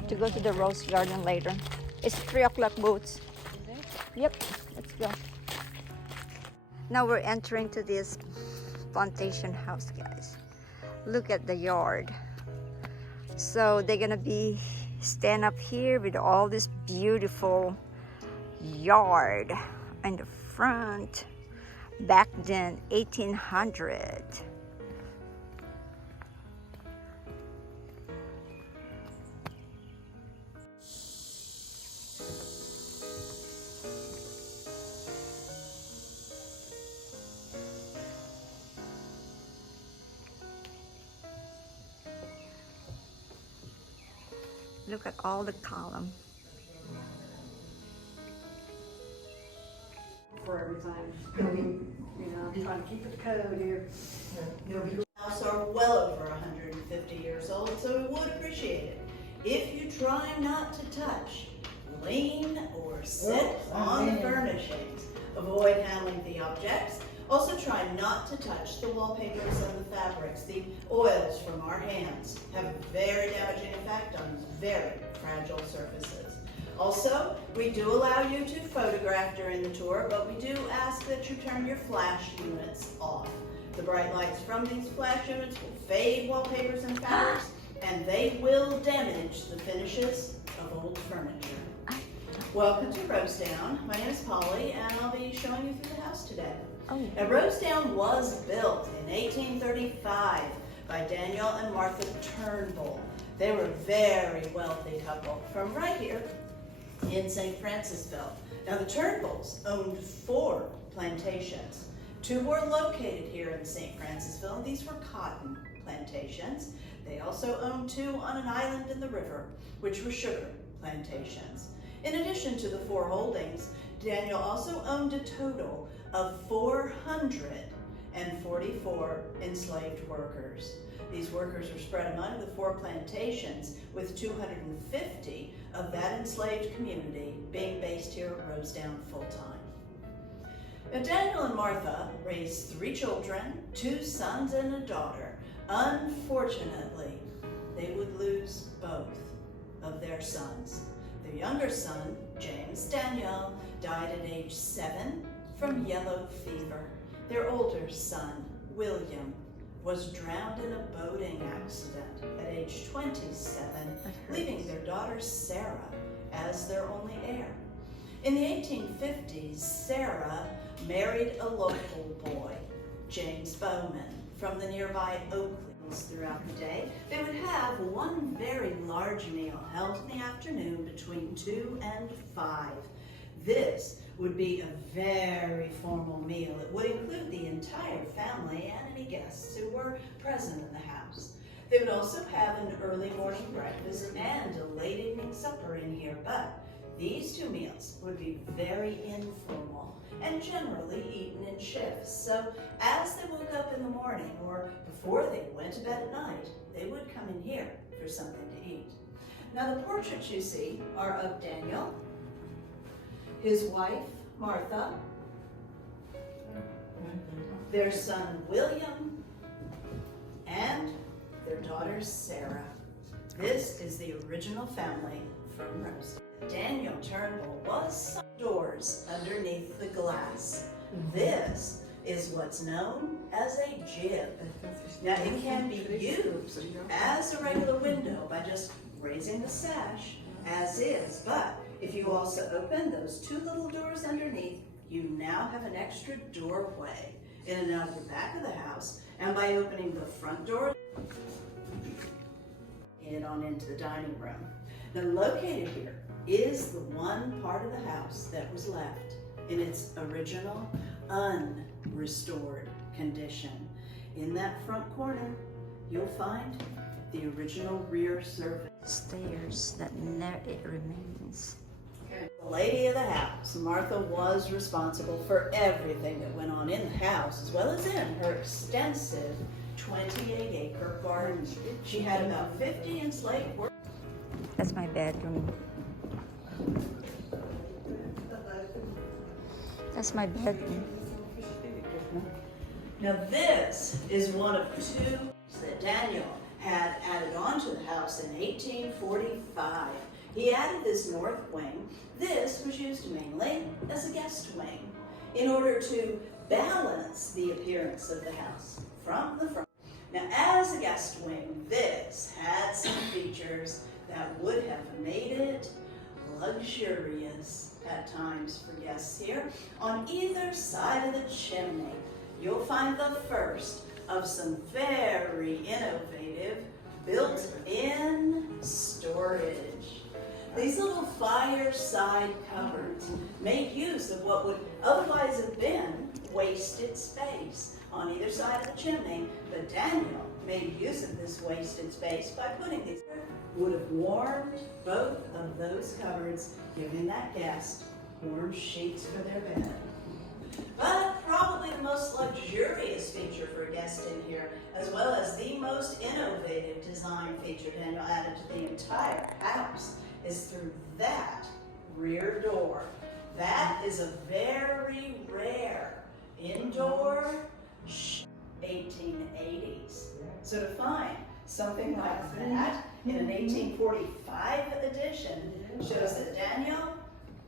have to go to the Rose Garden later. It's 3 o'clock boats. Yep, let's go. Now we're entering to this plantation house, guys. Look at the yard. So they're gonna be stand up here with all this beautiful yard in the front. Back then, 1800. Look at all the column. For everything, trying to keep it code here. House are well over 150 years old, so we would appreciate it if you try not to touch, lean, or sit on the furnishings. Avoid handling the objects. Also try not to touch the wallpapers and the fabrics. The oils from our hands have a very damaging effect on very fragile surfaces. Also, we do allow you to photograph during the tour, but we do ask that you turn your flash units off. The bright lights from these flash units will fade wallpapers and fabrics, and they will damage the finishes of old furniture. Welcome to Rosedown. My name is Polly, and I'll be showing you through the house today. Now, Rosedown was built in 1835 by Daniel and Martha Turnbull. They were a very wealthy couple from right here in St. Francisville. Now, the Turnbulls owned 4 plantations. 2 were located here in St. Francisville, and these were cotton plantations. They also owned 2 on an island in the river, which were sugar plantations. In addition to the 4 holdings, Daniel also owned a total of 444 enslaved workers. These workers were spread among the 4 plantations, with 250 of that enslaved community being based here at Rosedown full-time. Now, Daniel and Martha raised 3 children, 2 sons and a daughter. Unfortunately, they would lose both of their sons. Their younger son, James Daniel, died at age 7 from yellow fever. Their older son, William, was drowned in a boating accident at age 27, leaving their daughter Sarah as their only heir. In the 1850s, Sarah married a local boy, James Bowman, from the nearby Oakley. Throughout the day, they would have one very large meal held in the afternoon between 2 and 5. This would be a very formal meal. It would include the entire family and any guests who were present in the house. They would also have an early morning breakfast and a late evening supper in here, but these 2 meals would be very informal and generally eaten in shifts. So as they woke up in the morning or before they went to bed at night, they would come in here for something to eat. Now, the portraits you see are of Daniel, his wife, Martha, their son, William, and their daughter, Sarah. This is the original family from Rosedown. Daniel Turnbull was some doors underneath the glass. This is what's known as a jib. Now, it can be used as a regular window by just raising the sash as is, but if you also open those 2 little doors underneath, you now have an extra doorway in and out of the back of the house, and by opening the front door, get on into the dining room. Now, located here is the one part of the house that was left in its original unrestored condition. In that front corner, you'll find the original rear surface. Stairs that it remains. The lady of the house, Martha, was responsible for everything that went on in the house, as well as in her extensive 28-acre garden. She had about 50 enslaved workers. That's my bedroom. That's my bedroom. Now, this is one of 2 that Daniel had added on to the house in 1845. He added this north wing. This was used mainly as a guest wing in order to balance the appearance of the house from the front. Now, as a guest wing, this had some features that would have made it luxurious at times for guests here. On either side of the chimney, you'll find the first of some very innovative built-in storage. These little fireside cupboards made use of what would otherwise have been wasted space on either side of the chimney, but Daniel made use of this wasted space by putting these. Would have warmed both of those cupboards, giving that guest warm sheets for their bed. But probably the most luxurious feature for a guest in here, as well as the most innovative design feature Daniel added to the entire house, is through that rear door. That is a very rare indoor 1880s. So to find something like that in an 1845 edition shows that Daniel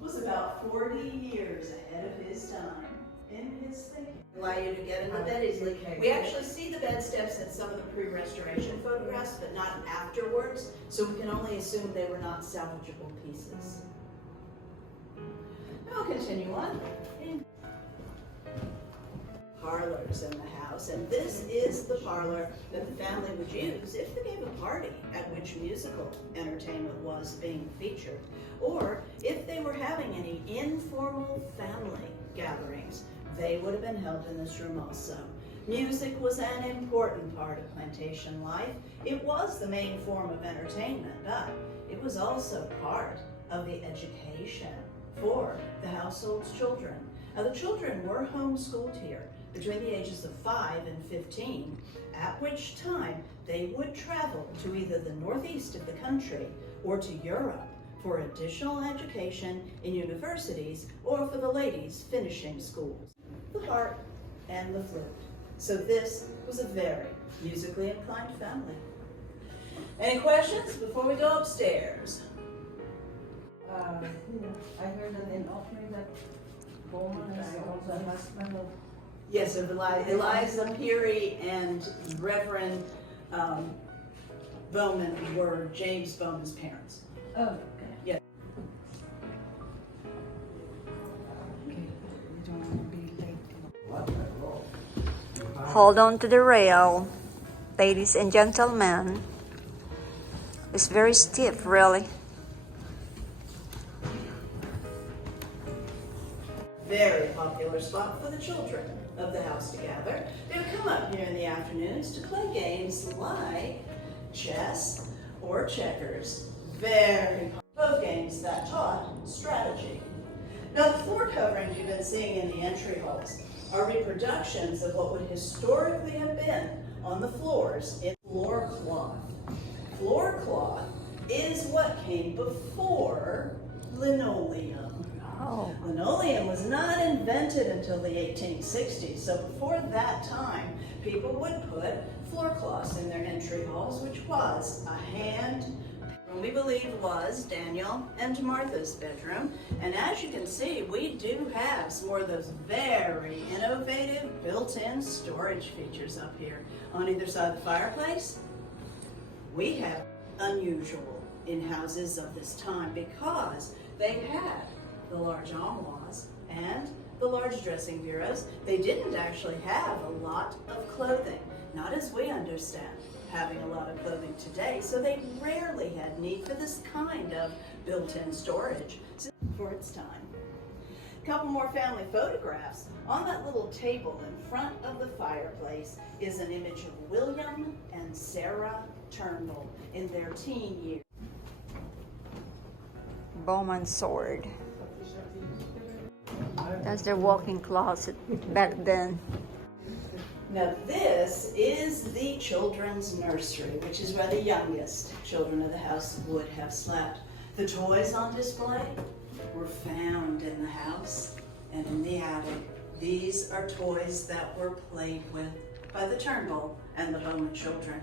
was about 40 years ahead of his time in his thinking. Allow you to get in the bed easily. We actually see the bed steps in some of the pre-restoration photographs, but not afterwards, so we can only assume they were not salvageable pieces. Now we'll continue on. Parlors in the house, and this is the parlor that the family would use if they gave a party at which musical entertainment was being featured, or if they were having any informal family gatherings. They would have been held in this room also. Music was an important part of plantation life. It was the main form of entertainment, but it was also part of the education for the household's children. Now, the children were homeschooled here between the ages of 5 and 15, at which time they would travel to either the northeast of the country or to Europe for additional education in universities or for the ladies finishing schools, the harp and the flute. So this was a very musically inclined family. Any questions before we go upstairs? I heard that in offering that Bowman is also a husband of. Yes, of Eliza Peary and Reverend Bowman were James Bowman's parents. Oh, okay. Yeah. Okay, you don't want to be late. Hold on to the rail, ladies and gentlemen. It's very stiff, really. Very popular spot for the children of the house to gather. They would come up here in the afternoons to play games like chess or checkers. Very popular. Both games that taught strategy. Now, the floor coverings you've been seeing in the entry halls are reproductions of what would historically have been on the floors in floor cloth. Floor cloth is what came before linoleum. Oh. Linoleum was not invented until the 1860s, so before that time, people would put floor cloths in their entry halls, which was a hand, we believe was Daniel and Martha's bedroom. And as you can see, we do have some more of those very innovative built-in storage features up here. On either side of the fireplace, we have unusual in houses of this time because they had the large armoires and the large dressing bureaus. They didn't actually have a lot of clothing, not as we understand having a lot of clothing today, so they rarely had need for this kind of built-in storage for its time. A couple more family photographs. On that little table in front of the fireplace is an image of William and Sarah Turnbull in their teen years. Bowman's sword. That's their walk-in closet back then. Now this is the children's nursery, which is where the youngest children of the house would have slept. The toys on display were found in the house and in the attic. These are toys that were played with by the Turnbull and the Bowman children.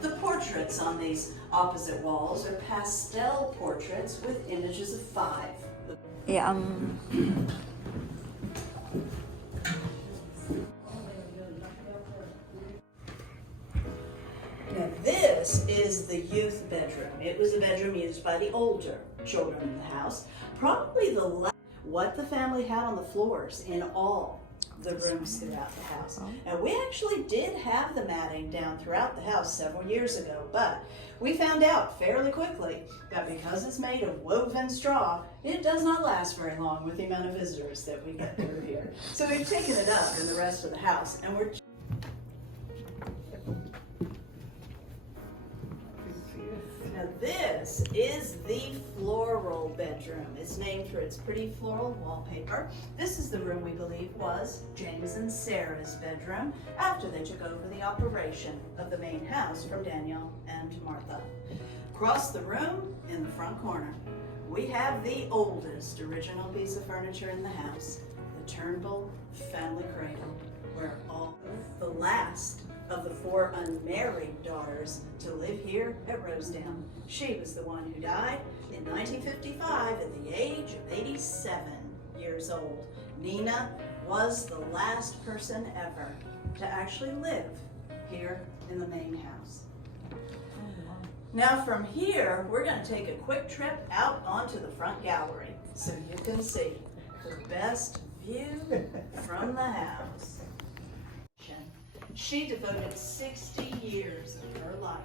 The portraits on these opposite walls are pastel portraits with images of 5. Yeah, Now this is the youth bedroom. It was a bedroom used by the older children in the house. Probably the last, what the family had on the floors in all the rooms throughout the house. And we actually did have the matting down throughout the house several years ago, but we found out fairly quickly that because it's made of woven straw, it does not last very long with the amount of visitors that we get through here. So we've taken it up in the rest of the house, and we're Now this is the floral bedroom. It's named for its pretty floral wallpaper. This is the room we believe was James and Sarah's bedroom after they took over the operation of the main house from Daniel and Martha. Across the room, in the front corner, we have the oldest original piece of furniture in the house, the Turnbull family cradle, where all the last of the 4 unmarried daughters to live here at Rosedown. She was the one who died in 1955 at the age of 87 years old. Nina was the last person ever to actually live here in the main house. Now from here, we're going to take a quick trip out onto the front gallery so you can see the best view from the house. She devoted 60 years of her life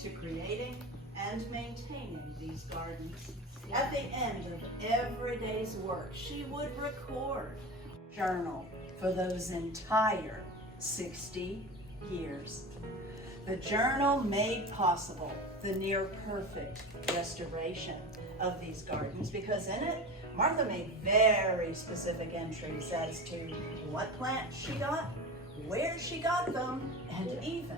to creating and maintaining these gardens. At the end of every day's work, she would record a journal for those entire 60 years. The journal made possible the near perfect restoration of these gardens because in it, Martha made very specific entries as to what plants she got, where she got them, and even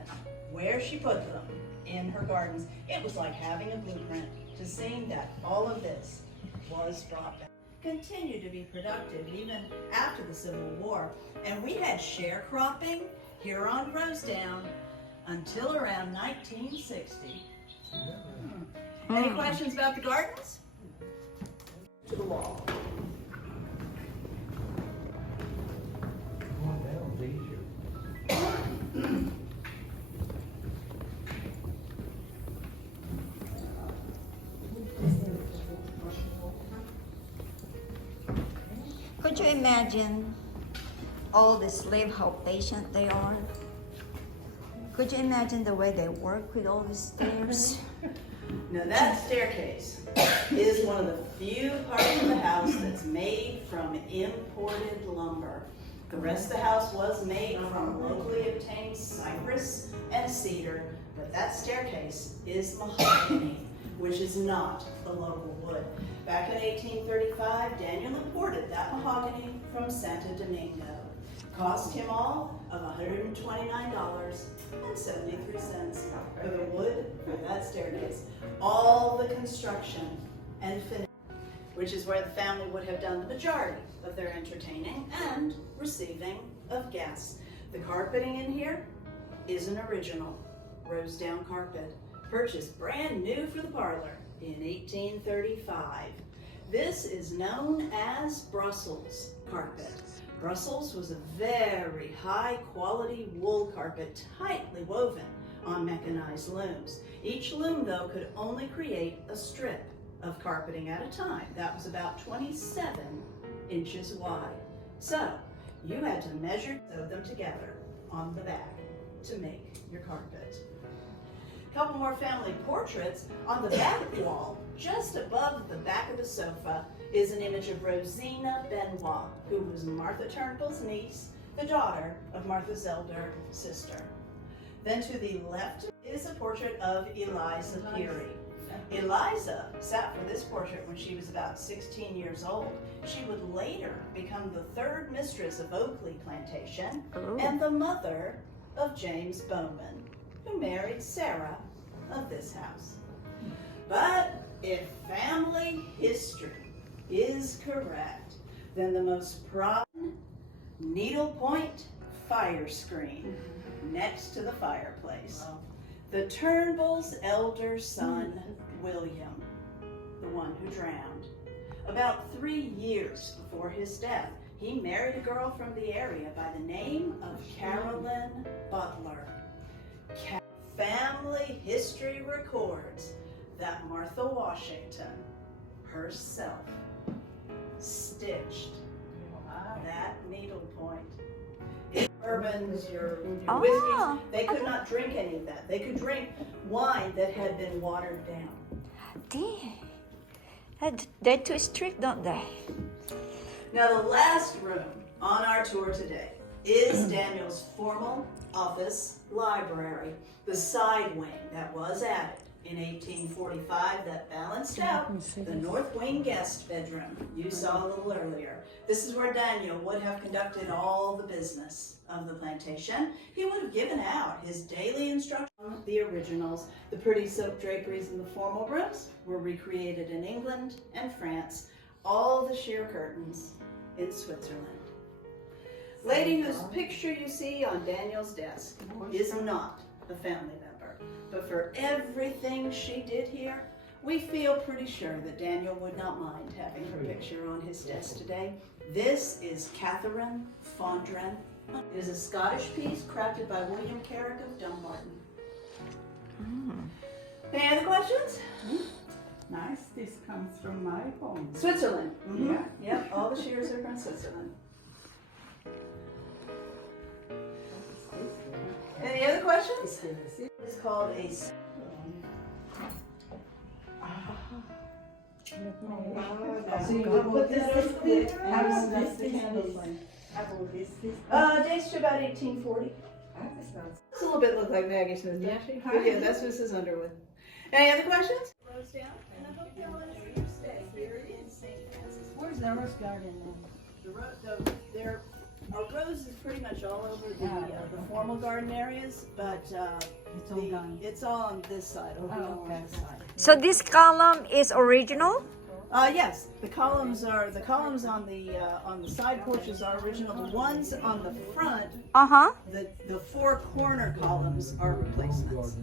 where she put them in her gardens. It was like having a blueprint to seeing that all of this was brought back. Continued to be productive even after the Civil War, and we had sharecropping here on Rosedown until around 1960. Any questions about the gardens? To the wall. could you imagine all the slaves, how patient they are? Could you imagine the way they work with all these stairs? Now that staircase is one of the few parts of the house that's made from imported lumber. The rest of the house was made from locally obtained cypress and cedar, but that staircase is mahogany, which is not the local wood. Back in 1835, Daniel imported that mahogany from Santo Domingo. Cost him all of $129.73 for the wood for that staircase. All the construction and finish, which is where the family would have done the majority of their entertaining and receiving of guests. The carpeting in here is an original Rosedown carpet, purchased brand new for the parlor in 1835. This is known as Brussels carpet. Brussels was a very high quality wool carpet tightly woven on mechanized looms. Each loom though could only create a strip of carpeting at a time. That was about 27 inches wide. So you had to measure, sew them together on the back to make your carpet. A couple more family portraits. On the back wall, just above the back of the sofa, is an image of Rosina Benoit, who was Martha Turnbull's niece, the daughter of Martha's elder sister. Then to the left is a portrait of Eliza Peary. Eliza sat for this portrait when she was about 16 years old. She would later become the third mistress of Oakley Plantation and the mother of James Bowman, who married Sarah of this house. But if family history is correct, then the most prominent needlepoint fire screen next to the fireplace. The Turnbull's elder son, William, the one who drowned. About 3 years before his death, he married a girl from the area by the name of Carolyn Butler. Family history records that Martha Washington herself stitched that needlepoint. Bourbons, your whiskeys, they could not drink any of that. They could drink wine that had been watered down. Damn. They're too strict, don't they? Now the last room on our tour today is Daniel's formal office library, the side wing that was added in 1845 that balanced out the north wing guest bedroom you saw a little earlier. This is where Daniel would have conducted all the business of the plantation. He would have given out his daily instructions. The originals, the pretty silk draperies in the formal rooms were recreated in England and France. All the sheer curtains in Switzerland. Lady whose picture you see on Daniel's desk is not a family member, but for everything she did here, we feel pretty sure that Daniel would not mind having her picture on his desk today. This is Catherine Fondren. It is a Scottish piece crafted by William Carrick of Dumbarton. Any other questions? Nice. This comes from my home. Switzerland. Yeah. Yep, all the shears are from Switzerland. Any other questions? It's called a... So you can put that over there. That's the candle flame. Dates to about 1840. It's a little bit look like Maggie Smith, doesn't she? But yeah, that's Mrs. Underwood. Any other questions? Rosedown, and I hope you'll enjoy your stay here in St. Francis. Where's the rose garden then? Our rose is pretty much all over the formal garden areas, but It's all gone. it's all on this side, over Oh, on this side. So this column is original? Yes, the columns on the side porches are original. The ones on the front, Uh-huh. the four corner columns are replacements.